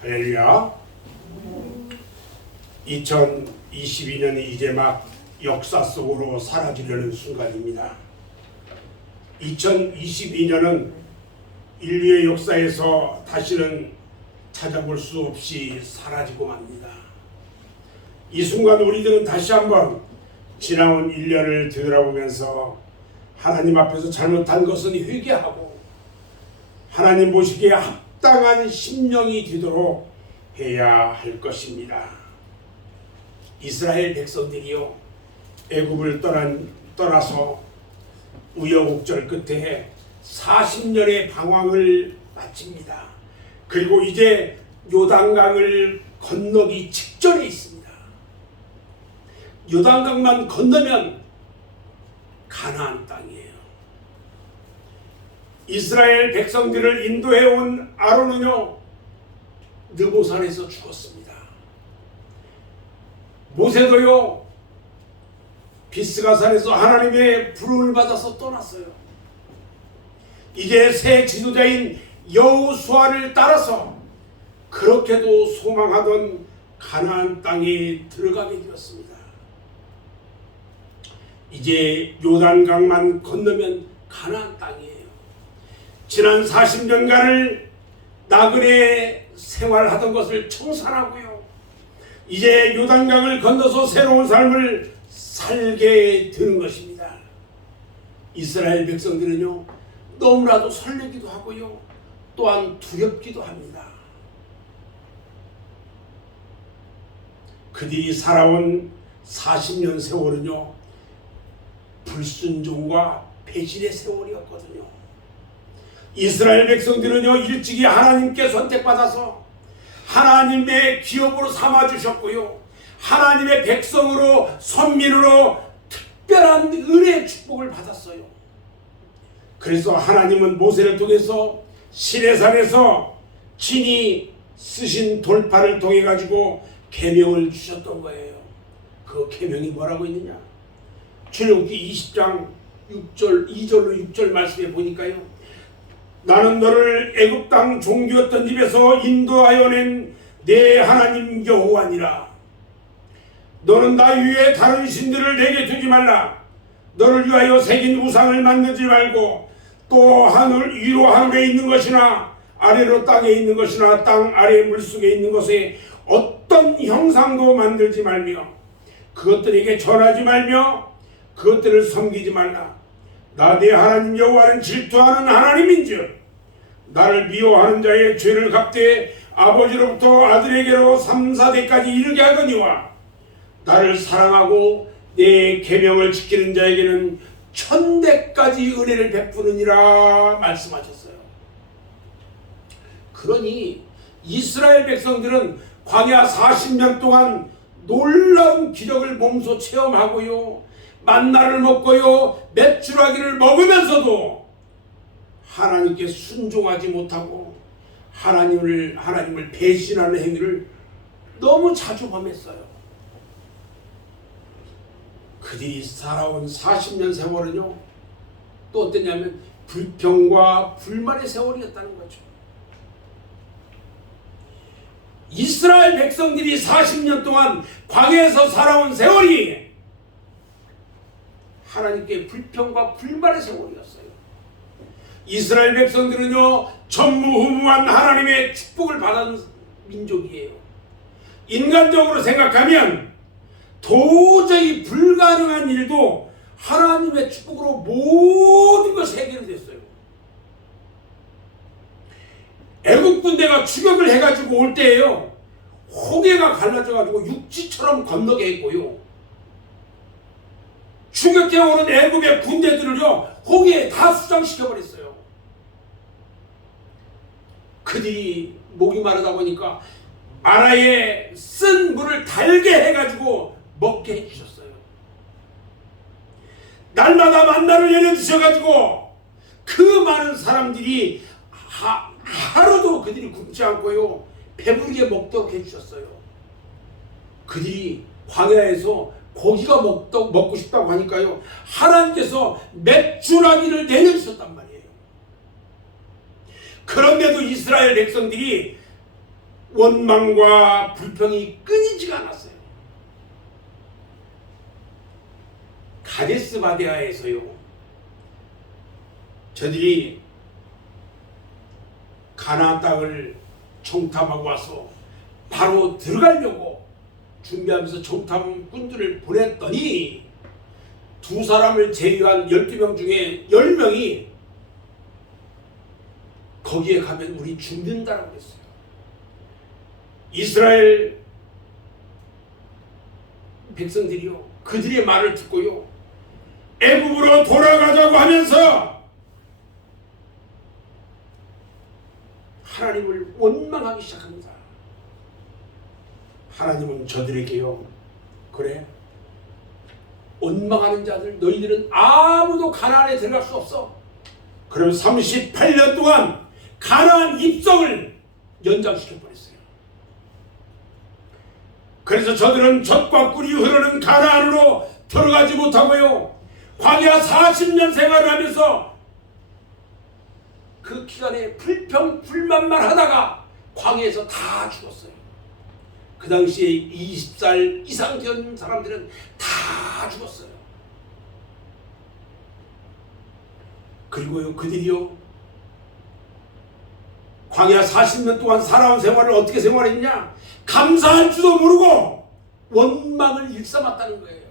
할렐루야. 2022년이 이제 막 역사 속으로 사라지려는 순간입니다. 2022년은 인류의 역사에서 다시는 찾아볼 수 없이 사라지고 맙니다. 이 순간 우리들은 다시 한번 지나온 1년을 되돌아보면서 하나님 앞에서 잘못한 것은 회개하고 하나님 보시기에 합당한 심령이 되도록 해야 할 것입니다. 이스라엘 백성들이요, 애굽을 떠나서 우여곡절 끝에 40년의 방황을 마칩니다. 그리고 이제 요단강을 건너기 직전에 있습니다. 요단강만 건너면 가나안 땅이에요. 이스라엘 백성들을 인도해온 아론은요, 느보산에서 죽었습니다. 모세도요, 비스가산에서 하나님의 부름을 받아서 떠났어요. 이제 새 지도자인 여호수아를 따라서 그렇게도 소망하던 가나안 땅에 들어가게 되었습니다. 이제 요단강만 건너면 가나안 땅이에요. 지난 40년간을 나그네 생활하던 것을 청산하고요, 이제 요단강을 건너서 새로운 삶을 살게 되는 것입니다. 이스라엘 백성들은요, 너무나도 설레기도 하고요, 또한 두렵기도 합니다. 그들이 살아온 40년 세월은요, 불순종과 배신의 세월이었거든요. 이스라엘 백성들은요, 일찍이 하나님께 선택받아서 하나님의 기업으로 삼아주셨고요, 하나님의 백성으로, 선민으로 특별한 은혜의 축복을 받았어요. 그래서 하나님은 모세를 통해서 시내산에서 친히 쓰신 돌파를 통해 가지고 계명을 주셨던 거예요. 그 계명이 뭐라고 있느냐? 출애굽기 20장 6절 2절로 6절 말씀에 보니까요, 나는 너를 애굽 땅 종되었던 집에서 인도하여 낸 내 하나님 여호와니라. 너는 나 위에 다른 신들을 내게 두지 말라. 너를 위하여 새긴 우상을 만들지 말고, 또 하늘 위로 하늘에 있는 것이나 아래로 땅에 있는 것이나 땅 아래 물속에 있는 것에 어떤 형상도 만들지 말며 그것들에게 절하지 말며 그것들을 섬기지 말라. 나 내 하나님 여호와는 질투하는 하나님인즉 나를 미워하는 자의 죄를 갚되 아버지로부터 아들에게로 3, 4대까지 이르게 하거니와 나를 사랑하고 내 계명을 지키는 자에게는 1000대까지 은혜를 베푸느니라 말씀하셨어요. 그러니 이스라엘 백성들은 광야 40년 동안 놀라운 기적을 몸소 체험하고요, 만나를 먹고요, 메추라기를 먹으면서도 하나님께 순종하지 못하고 하나님을 배신하는 행위를 너무 자주 범했어요. 그들이 살아온 40년 세월은요, 또 어떠냐면 불평과 불만의 세월이었다는 거죠. 이스라엘 백성들이 40년 동안 광야에서 살아온 세월이 하나님께 불평과 불만의 세월이었어요. 이스라엘 백성들은요, 전무후무한 하나님의 축복을 받은 민족이에요. 인간적으로 생각하면 도저히 불가능한 일도 하나님의 축복으로 모든 것이 해결됐어요. 애국 군대가 추격을 해가지고 올 때에요, 홍해가 갈라져가지고 육지처럼 건너게 했고요, 추격해오는 애국의 군대들을요, 홍해에 다 수장시켜버렸어요. 그들이 목이 마르다 보니까 아라에 쓴 물을 달게 해가지고 먹게 해주셨어요. 날마다 만나를 내려주셔가지고 그 많은 사람들이 하루도 그들이 굶지 않고요, 배부르게 먹도록 해주셨어요. 그들이 광야에서 고기가 먹고 싶다고 하니까요, 하나님께서 메추라기를 내려주셨단 말이에요. 그런데도 이스라엘 백성들이 원망과 불평이 끊이지가 않았어요. 가데스 바네아에서요, 저들이 가나안 땅을 정탐하고 와서 바로 들어가려고 준비하면서 정탐꾼들을 보냈더니 두 사람을 제외한 12명 중에 10명이 거기에 가면 우리 죽는다라고 했어요. 이스라엘 백성들이요, 그들의 말을 듣고요, 애굽으로 돌아가자고 하면서 하나님을 원망하기 시작합니다. 하나님은 저들에게요, 그래, 원망하는 자들, 너희들은 아무도 가나안에 들어갈 수 없어. 그럼 38년 동안 가나안 입성을 연장시켜 버렸어요. 그래서 저들은 젖과 꿀이 흐르는 가나안으로 들어가지 못하고요, 광야 40년 생활을 하면서 그 기간에 불평 불만만 하다가 광야에서 다 죽었어요. 그 당시에 20살 이상 된 사람들은 다 죽었어요. 그리고요, 그들이요, 광야 40년 동안 살아온 생활을 어떻게 생활했냐? 감사할 줄도 모르고 원망을 일삼았다는 거예요.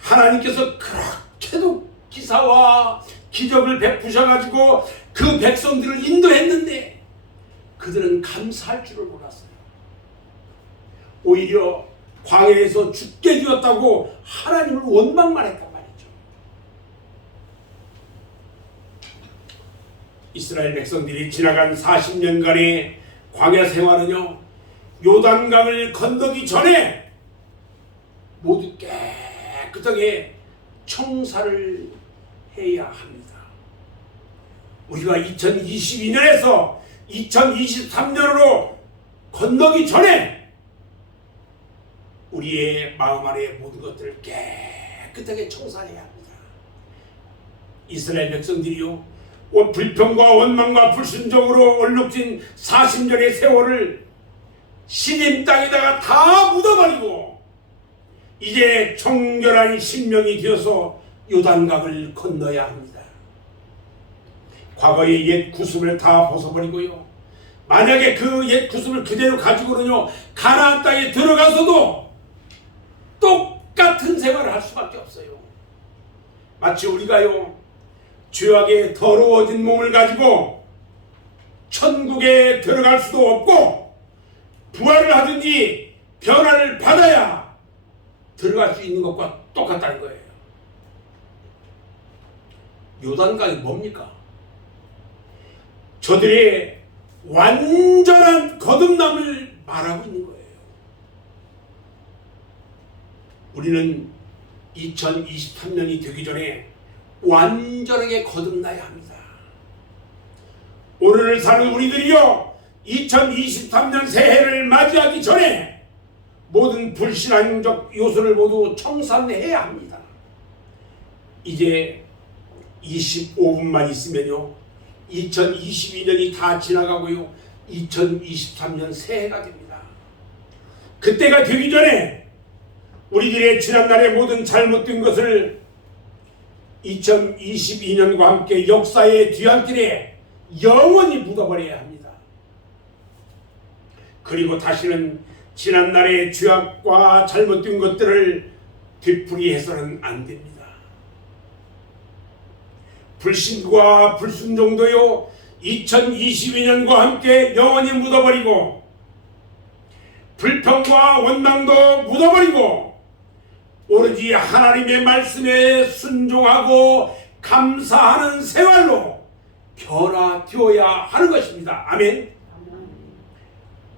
하나님께서 그렇게도 기사와 기적을 베푸셔가지고 그 백성들을 인도했는데 그들은 감사할 줄을 몰랐어요. 오히려 광야에서 죽게 되었다고 하나님을 원망만 했단 말이죠. 이스라엘 백성들이 지나간 40년간의 광야 생활은요, 요단강을 건너기 전에 모두 깨끗하게 청사를 해야 합니다. 우리가 2022년에서 2023년으로 건너기 전에 우리의 마음 안에 모든 것들을 깨끗하게 청산해야 합니다. 이스라엘 백성들이요, 불평과 원망과 불순종으로 얼룩진 40년의 세월을 시딤 땅에다가 다 묻어버리고 이제 정결한 신명이 되어서 요단강을 건너야 합니다. 과거의 옛 구습을 다 벗어버리고요, 만약에 그 옛 구습을 그대로 가지고는요, 가나안 땅에 들어가서도 똑같은 생활을 할 수밖에 없어요. 마치 우리가요, 죄악에 더러워진 몸을 가지고 천국에 들어갈 수도 없고 부활을 하든지 변화를 받아야 들어갈 수 있는 것과 똑같다는 거예요. 요단강이 뭡니까? 저들의 완전한 거듭남을 말하고 있는 거예요. 우리는 2023년이 되기 전에 완전하게 거듭나야 합니다. 오늘을 사는 우리들이요, 2023년 새해를 맞이하기 전에 모든 불신앙적 요소를 모두 청산해야 합니다. 이제 25분만 있으면요, 2022년이 다 지나가고요, 2023년 새해가 됩니다. 그때가 되기 전에 우리들의 지난날의 모든 잘못된 것을 2022년과 함께 역사의 뒤안길에 영원히 묻어버려야 합니다. 그리고 다시는 지난날의 죄악과 잘못된 것들을 되풀이해서는 안 됩니다. 불신과 불순종도요, 2022년과 함께 영원히 묻어버리고 불평과 원망도 묻어버리고 오로지 하나님의 말씀에 순종하고 감사하는 생활로 변화되어야 하는 것입니다. 아멘.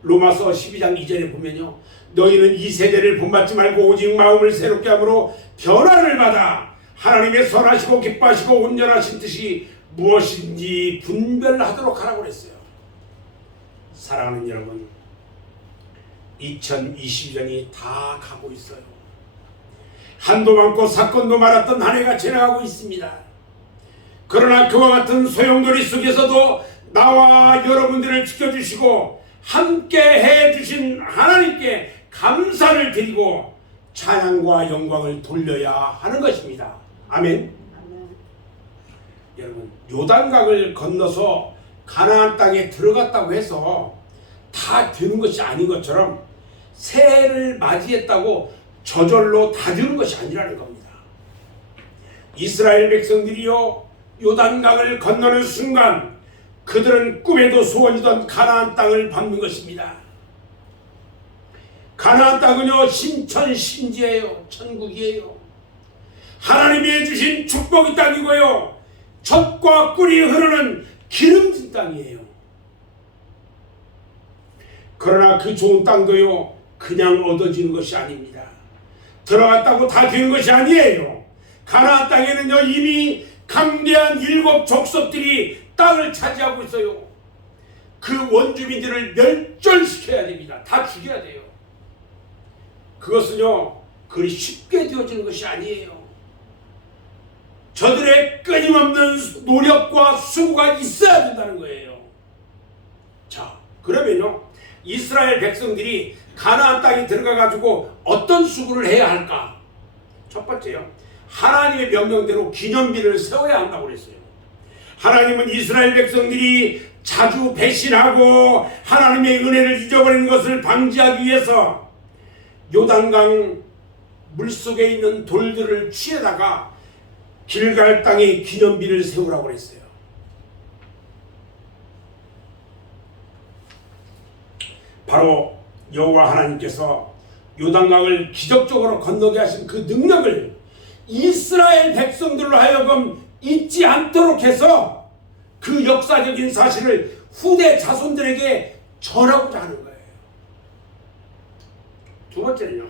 로마서 12장 2절에 보면요, 너희는 이 세대를 본받지 말고 오직 마음을 새롭게 함으로 변화를 받아 하나님의 선하시고 기뻐하시고 온전하신 뜻이 무엇인지 분별하도록 하라고 그랬어요. 사랑하는 여러분, 2022년이 다 가고 있어요. 한도 많고 사건도 많았던 한 해가 지나가고 있습니다. 그러나 그와 같은 소용돌이 속에서도 나와 여러분들을 지켜주시고 함께 해주신 하나님께 감사를 드리고 찬양과 영광을 돌려야 하는 것입니다. 아멘. 여러분, 요단강을 건너서 가나안 땅에 들어갔다고 해서 다 되는 것이 아닌 것처럼 새해를 맞이했다고 저절로 다 되는 것이 아니라는 겁니다. 이스라엘 백성들이요, 요단강을 건너는 순간 그들은 꿈에도 소원이던 가나안 땅을 밟는 것입니다. 가나안 땅은요, 신천신지예요. 천국이에요. 하나님이 해주신 축복의 땅이고요, 젖과 꿀이 흐르는 기름진 땅이에요. 그러나 그 좋은 땅도요, 그냥 얻어지는 것이 아닙니다. 들어갔다고 다 되는 것이 아니에요. 가나안 땅에는요, 이미 강대한 7 족속들이 땅을 차지하고 있어요. 그 원주민들을 멸절시켜야 됩니다. 다 죽여야 돼요. 그것은요, 그리 쉽게 되어지는 것이 아니에요. 저들의 끊임없는 노력과 수고가 있어야 된다는 거예요. 자, 그러면요, 이스라엘 백성들이 가나안 땅에 들어가가지고 어떤 수고를 해야 할까? 첫 번째요, 하나님의 명령대로 기념비를 세워야 한다고 그랬어요. 하나님은 이스라엘 백성들이 자주 배신하고 하나님의 은혜를 잊어버리는 것을 방지하기 위해서 요단강 물속에 있는 돌들을 취해다가 길갈 땅에 기념비를 세우라고 그랬어요. 바로 여호와 하나님께서 요단강을 기적적으로 건너게 하신 그 능력을 이스라엘 백성들로 하여금 잊지 않도록 해서 그 역사적인 사실을 후대 자손들에게 전하고자 하는 거예요. 두 번째는요,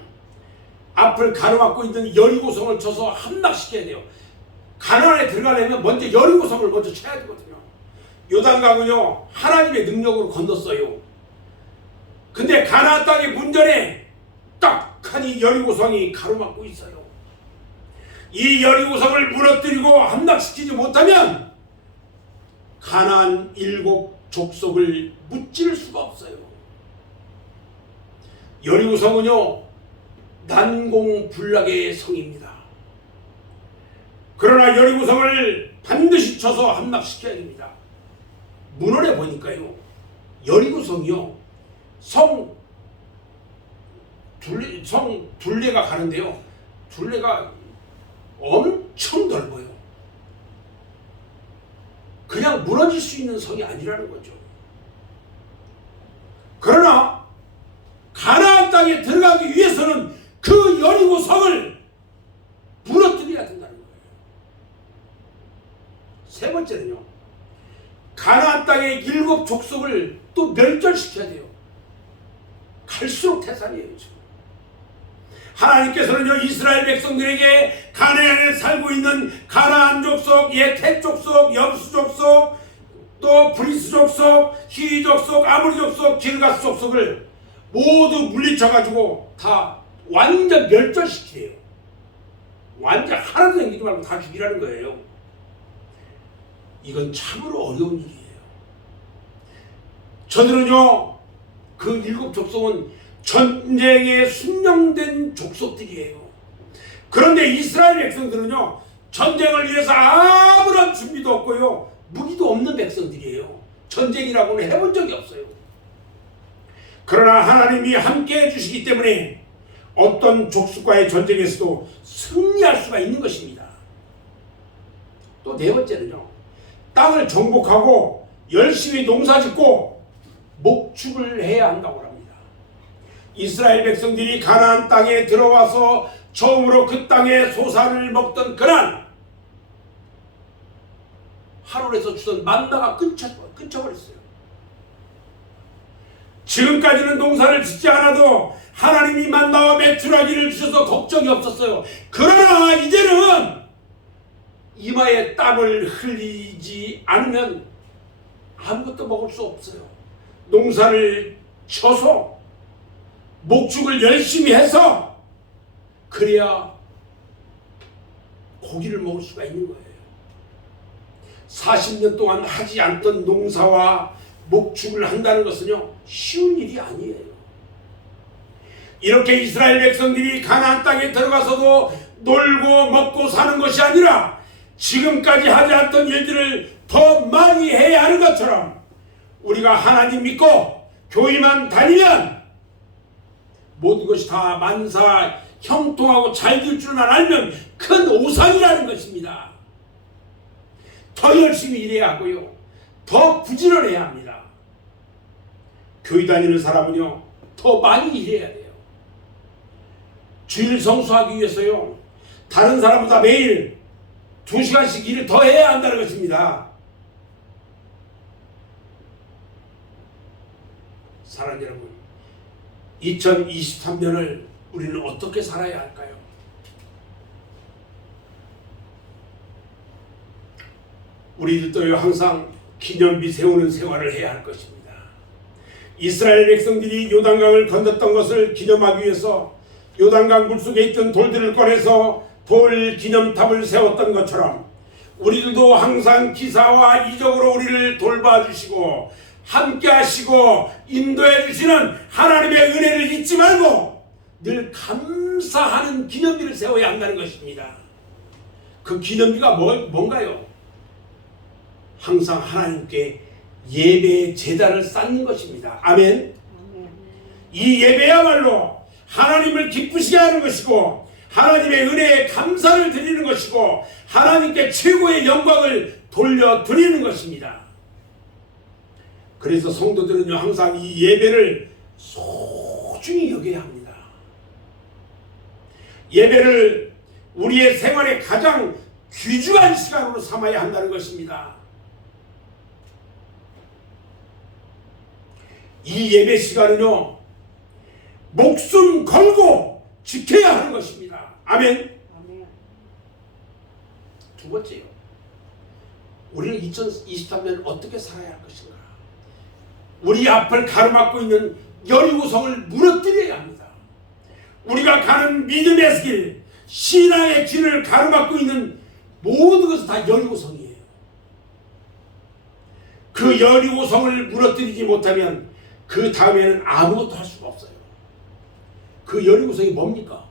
앞을 가로막고 있는 여리고성을 쳐서 함락시켜야 돼요. 가나안에 들어가려면 먼저 여리고성을 먼저 쳐야 되거든요. 요단강은요, 하나님의 능력으로 건넜어요. 근데 가나안 땅의 문전에 딱하니 여리고성이 가로막고 있어요. 이 여리고성을 무너뜨리고 함락시키지 못하면 가나안 7 족속을 무찌를 수가 없어요. 여리고성은요, 난공불락의 성입니다. 그러나 여리고성을 반드시 쳐서 함락시켜야 됩니다. 문헌에 보니까요, 여리고성이요, 성 둘레가 가는데요, 둘레가 엄청 넓어요. 그냥 무너질 수 있는 성이 아니라는 거죠. 그러나 가나안 땅에 들어가기 위해서는 그 여리고성을 무너뜨려야 된다는 거예요. 세 번째는요, 가나안 땅의 7 족속을 또 멸절시켜야 돼요. 갈수록 태산이에요. 지금 하나님께서는요, 이스라엘 백성들에게 가나안에 살고 있는 가나안 족속, 예택 족속, 여부수 족속, 또 브리스 족속, 히위 족속, 아모리 족속, 기르가스 족속을 모두 물리쳐가지고 다 완전 멸절시키래요. 완전 하나도 남기지 말고 다 죽이라는 거예요. 이건 참으로 어려운 일이에요. 저들은요, 그 7 족속은 전쟁에 순명된 족속들이에요. 그런데 이스라엘 백성들은요, 전쟁을 위해서 아무런 준비도 없고요, 무기도 없는 백성들이에요. 전쟁이라고는 해본 적이 없어요. 그러나 하나님이 함께 해주시기 때문에 어떤 족속과의 전쟁에서도 승리할 수가 있는 것입니다. 또 네 번째는요, 땅을 정복하고 열심히 농사짓고 목축을 해야 한다고 합니다. 이스라엘 백성들이 가나안 땅에 들어와서 처음으로 그 땅의 소산을 먹던 그날, 하늘에서 주던 만나가 끊쳐버렸어요. 지금까지는 농사를 짓지 않아도 하나님이 만나와 메추라기를 주셔서 걱정이 없었어요. 그러나 이제는 이마에 땀을 흘리지 않으면 아무것도 먹을 수 없어요. 농사를 쳐서 목축을 열심히 해서 그래야 고기를 먹을 수가 있는 거예요. 40년 동안 하지 않던 농사와 목축을 한다는 것은요 쉬운 일이 아니에요. 이렇게 이스라엘 백성들이 가나안 땅에 들어가서도 놀고 먹고 사는 것이 아니라 지금까지 하지 않던 일들을 더 많이 해야 하는 것처럼 우리가 하나님 믿고 교회만 다니면 모든 것이 다 만사 형통하고 잘 될 줄만 알면 큰 오산이라는 것입니다. 더 열심히 일해야 하고요. 더 부지런해야 합니다. 교회 다니는 사람은요 더 많이 일해야 돼요. 주일 성수하기 위해서요 다른 사람보다 매일 2시간씩 일을 더 해야 한다는 것입니다. 사랑하는 여러분, 2023년을 우리는 어떻게 살아야 할까요? 우리들도 항상 기념비 세우는 생활을 해야 할 것입니다. 이스라엘 백성들이 요단강을 건넜던 것을 기념하기 위해서 요단강 물속에 있던 돌들을 꺼내서 돌 기념탑을 세웠던 것처럼 우리들도 항상 기사와 이적으로 우리를 돌봐주시고 함께 하시고 인도해 주시는 하나님의 은혜를 잊지 말고 늘 감사하는 기념비를 세워야 한다는 것입니다. 그 기념비가 뭔가요? 항상 하나님께 예배의 제단을 쌓는 것입니다. 아멘. 이 예배야말로 하나님을 기쁘시게 하는 것이고 하나님의 은혜에 감사를 드리는 것이고 하나님께 최고의 영광을 돌려드리는 것입니다. 그래서 성도들은요 항상 이 예배를 소중히 여겨야 합니다. 예배를 우리의 생활의 가장 귀중한 시간으로 삼아야 한다는 것입니다. 이 예배 시간은요 목숨 걸고 지켜야 하는 것입니다. 아멘. 두 번째요, 우리는 2023년 어떻게 살아야 할 것인가? 우리 앞을 가로막고 있는 여리고성을 무너뜨려야 합니다. 우리가 가는 믿음의 길, 신앙의 길을 가로막고 있는 모든 것은 다 여리고성이에요. 그 여리고성을 무너뜨리지 못하면 그 다음에는 아무것도 할 수가 없어요. 그 여리고성이 뭡니까?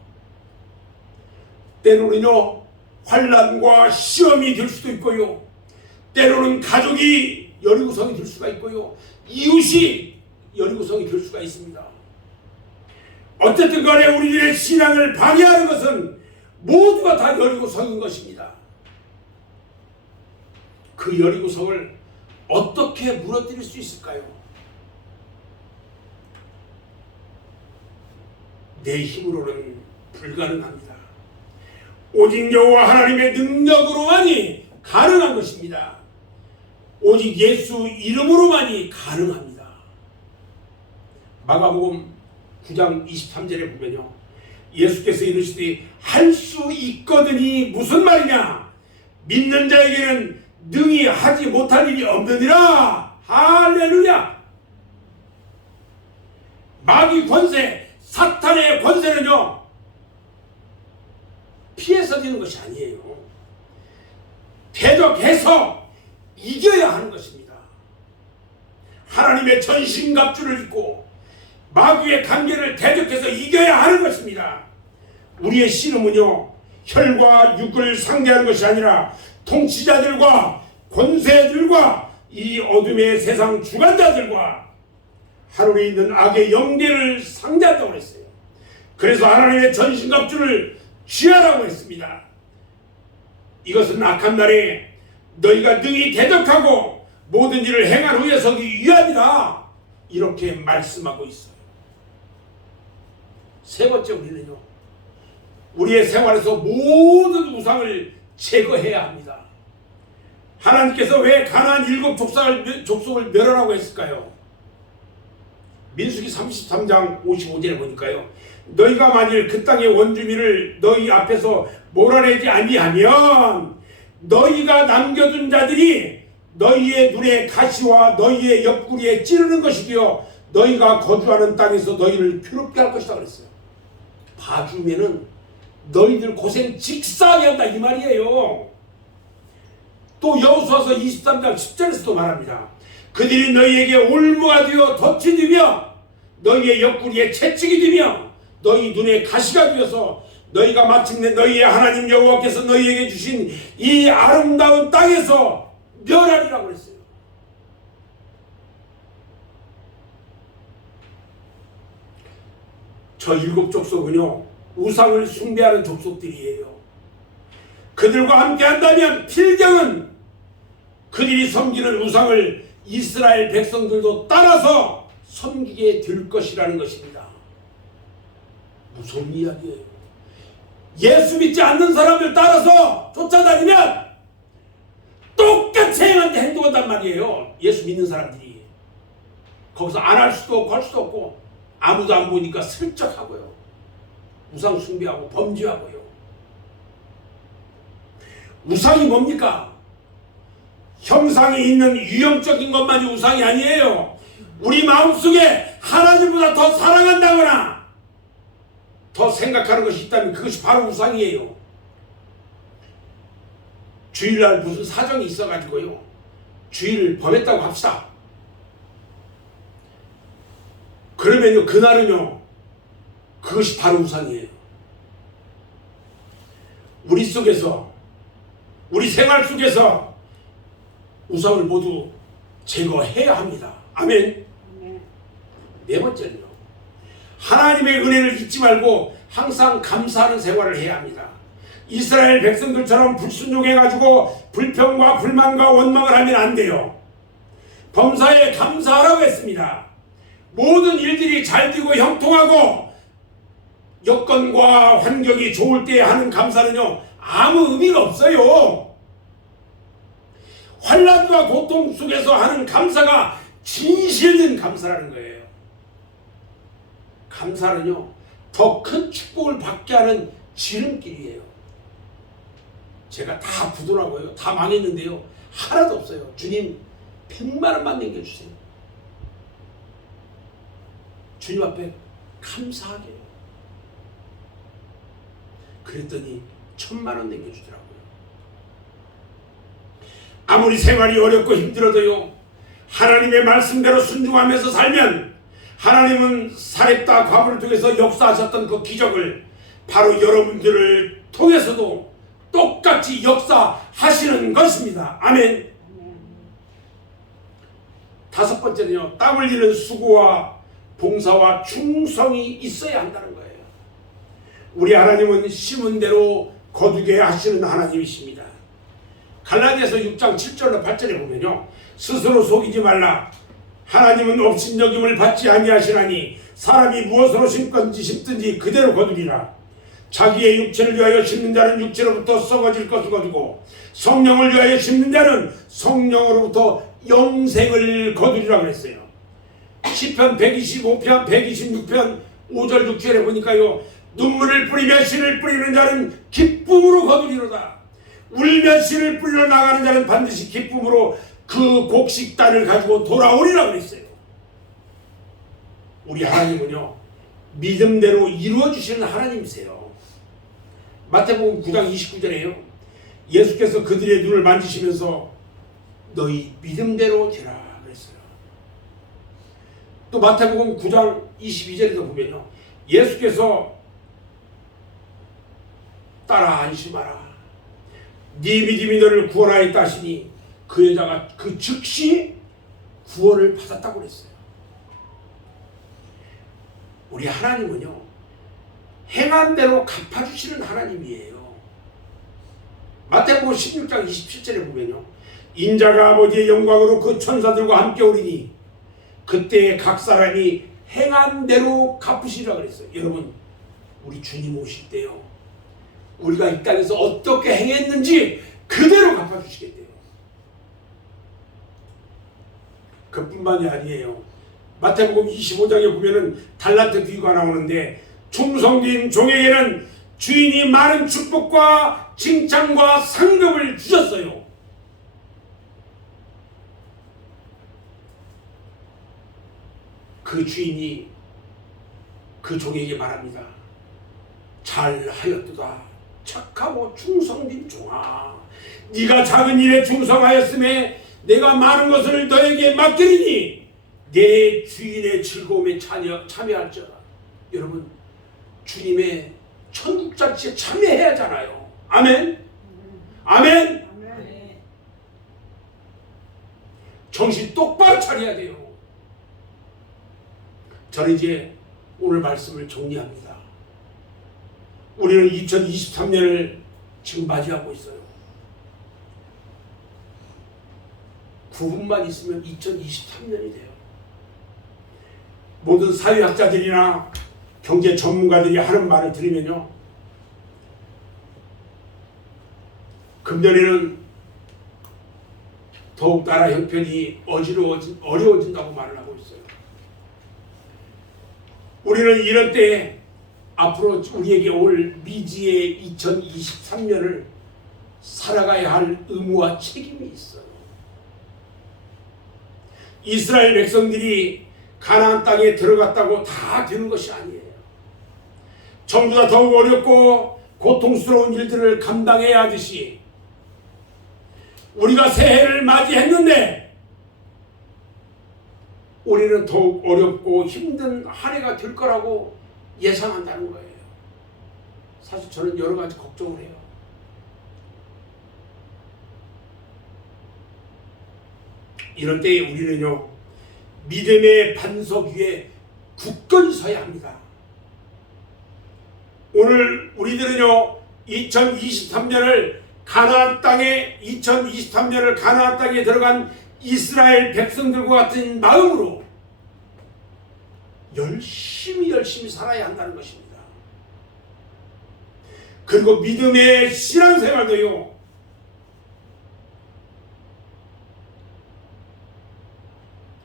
때로는요 환난과 시험이 될 수도 있고요, 때로는 가족이 여리고성이 될 수가 있고요, 이웃이 여리고성이 될 수가 있습니다. 어쨌든 간에 우리들의 신앙을 방해하는 것은 모두가 다 여리고성인 것입니다. 그 여리고성을 어떻게 무너뜨릴 수 있을까요? 내 힘으로는 불가능합니다. 오직 여호와 하나님의 능력으로만이 가능한 것입니다. 오직 예수 이름으로만이 가능합니다. 마가복음 9장 23절에 보면요, 예수께서 이르시되 할 수 있거든이 무슨 말이냐? 믿는 자에게는 능히 하지 못할 일이 없느니라. 할렐루야. 마귀 권세, 사탄의 권세는요 피해서 되는 것이 아니에요. 대적해서 이겨야 하는 것입니다. 하나님의 전신갑주를 입고 마귀의 관계를 대적해서 이겨야 하는 것입니다. 우리의 씨름은요 혈과 육을 상대하는 것이 아니라 통치자들과 권세들과 이 어둠의 세상 주관자들과 하늘에 있는 악의 영계를 상대한다고 했어요. 그래서 하나님의 전신갑주를 취하라고 했습니다. 이것은 악한 날에 너희가 능히 대적하고 모든 일을 행한 후에 서기 위함이다, 이렇게 말씀하고 있어요. 세 번째, 우리는요 우리의 생활에서 모든 우상을 제거해야 합니다. 하나님께서 왜 가나안 7 족속을 멸하라고 했을까요? 민수기 33장 55절에 보니까요, 너희가 만일 그 땅의 원주민을 너희 앞에서 몰아내지 아니하면 너희가 남겨둔 자들이 너희의 눈에 가시와 너희의 옆구리에 찌르는 것이며 너희가 거주하는 땅에서 너희를 괴롭게 할 것이다 그랬어요. 봐주면은 너희들 고생 직사하게 한다 이 말이에요. 또 여호수아서 23장 10절에서도 말합니다. 그들이 너희에게 올무가 되어 덫이 되며 너희의 옆구리에 채찍이 되며 너희 눈에 가시가 되어서 너희가 마침내 너희의 하나님 여호와께서 너희에게 주신 이 아름다운 땅에서 멸하리라고 그랬어요. 저 7 족속은요 우상을 숭배하는 족속들이에요. 그들과 함께 한다면 필경은 그들이 섬기는 우상을 이스라엘 백성들도 따라서 섬기게 될 것이라는 것입니다. 무서운 이야기예요. 예수 믿지 않는 사람들 따라서 쫓아다니면 똑같이 행동한단 말이에요. 예수 믿는 사람들이. 거기서 안 할 수도 없고 할 수도 없고 아무도 안 보니까 슬쩍 하고요. 우상 숭배하고 범죄하고요. 우상이 뭡니까? 형상이 있는 유형적인 것만이 우상이 아니에요. 우리 마음속에 하나님보다 더 사랑한다거나 더 생각하는 것이 있다면 그것이 바로 우상이에요. 주일날 무슨 사정이 있어가지고요 주일을 범했다고 합시다. 그러면요 그날은요 그것이 바로 우상이에요. 우리 속에서 우리 생활 속에서 우상을 모두 제거해야 합니다. 아멘. 네 번째는요 하나님의 은혜를 잊지 말고 항상 감사하는 생활을 해야 합니다. 이스라엘 백성들처럼 불순종해가지고 불평과 불만과 원망을 하면 안 돼요. 범사에 감사하라고 했습니다. 모든 일들이 잘 되고 형통하고 여건과 환경이 좋을 때 하는 감사는요 아무 의미가 없어요. 환난과 고통 속에서 하는 감사가 진실된 감사라는 거예요. 감사는요 더 큰 축복을 받게 하는 지름길이에요. 제가 다 부도나고요 다 망했는데요 하나도 없어요. 주님 100만 원만 남겨주세요. 주님 앞에 감사하게 해요. 그랬더니 1000만 원 남겨주더라고요. 아무리 생활이 어렵고 힘들어도요 하나님의 말씀대로 순종하면서 살면 하나님은 사렙다 과부를 통해서 역사하셨던 그 기적을 바로 여러분들을 통해서도 똑같이 역사하시는 것입니다. 아멘. 다섯 번째는요 땀 흘리는 수고와 봉사와 충성이 있어야 한다는 거예요. 우리 하나님은 심은 대로 거두게 하시는 하나님이십니다. 갈라디아서 6장 7절로 8절에 보면요 스스로 속이지 말라. 하나님은 업신여김을 받지 아니하시나니 사람이 무엇으로 심든지 그대로 거두리라. 자기의 육체를 위하여 심는 자는 육체로부터 썩어질 것을 거두고 성령을 위하여 심는 자는 성령으로부터 영생을 거두리라 그랬어요. 시편 125편 126편 5절 6절에 보니까요 눈물을 뿌리며 씨를 뿌리는 자는 기쁨으로 거두리로다. 울며 씨를 뿌리러 나가는 자는 반드시 기쁨으로 그 곡식단을 가지고 돌아오리라 그랬어요. 우리 하나님은요 믿음대로 이루어주시는 하나님이세요. 마태복음 9장 29절에요 예수께서 그들의 눈을 만지시면서 너희 믿음대로 되라 그랬어요. 또 마태복음 9장 22절에도 보면요 예수께서 따라 안심하라. 네 믿음이 너를 구원하였다 하시니 그 여자가 그 즉시 구원을 받았다고 그랬어요. 우리 하나님은요 행한 대로 갚아주시는 하나님이에요. 마태복음 16장 27절에 보면요 인자가 아버지의 영광으로 그 천사들과 함께 오리니 그때 각 사람이 행한 대로 갚으시라 그랬어요. 여러분 우리 주님 오실 때요 우리가 이 땅에서 어떻게 행했는지 그대로 갚아주시겠대요. 그뿐만이 아니에요. 마태복음 25장에 보면은 달란트 비유가 나오는데 충성된 종에게는 주인이 많은 축복과 칭찬과 상급을 주셨어요. 그 주인이 그 종에게 말합니다. 잘하였도다 착하고 충성된 종아, 네가 작은 일에 충성하였음에 내가 많은 것을 너에게 맡기리니 내 주인의 즐거움에 참여할지어다. 여러분, 주님의 천국잔치에 참여해야 하잖아요. 아멘. 아멘. 정신 똑바로 차려야 돼요. 저는 이제 오늘 말씀을 정리합니다. 우리는 2023년을 지금 맞이하고 있어요. 9분만 있으면 2023년이 돼요. 모든 사회학자들이나 경제 전문가들이 하는 말을 들으면요, 금년에는 더욱 나라 형편이 어려워진다고 말을 하고 있어요. 우리는 이런 때에 앞으로 우리에게 올 미지의 2023년을 살아가야 할 의무와 책임이 있어요. 이스라엘 백성들이 가나안 땅에 들어갔다고 다 되는 것이 아니에요. 전부 다 더욱 어렵고 고통스러운 일들을 감당해야 하듯이 우리가 새해를 맞이했는데 우리는 더욱 어렵고 힘든 한 해가 될 거라고 예상한다는 거예요. 사실 저는 여러 가지 걱정을 해요. 이런 때에 우리는요, 믿음의 반석 위에 굳건히 서야 합니다. 오늘 우리들은요, 2023년을 가나안 땅에 들어간 이스라엘 백성들과 같은 마음으로 열심히 살아야 한다는 것입니다. 그리고 믿음의 신앙생활도요,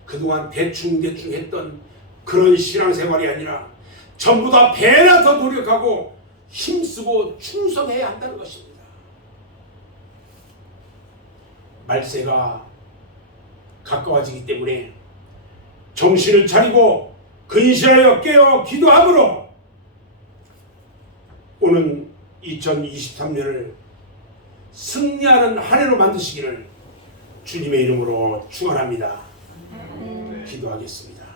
그동안 대충 했던 그런 신앙생활이 아니라 전부 다 배나 더 노력하고 힘쓰고 충성해야 한다는 것입니다. 말세가 가까워지기 때문에 정신을 차리고 근실하여 깨어 기도함으로 오는 2023년을 승리하는 한 해로 만드시기를 주님의 이름으로 축원합니다. 기도하겠습니다.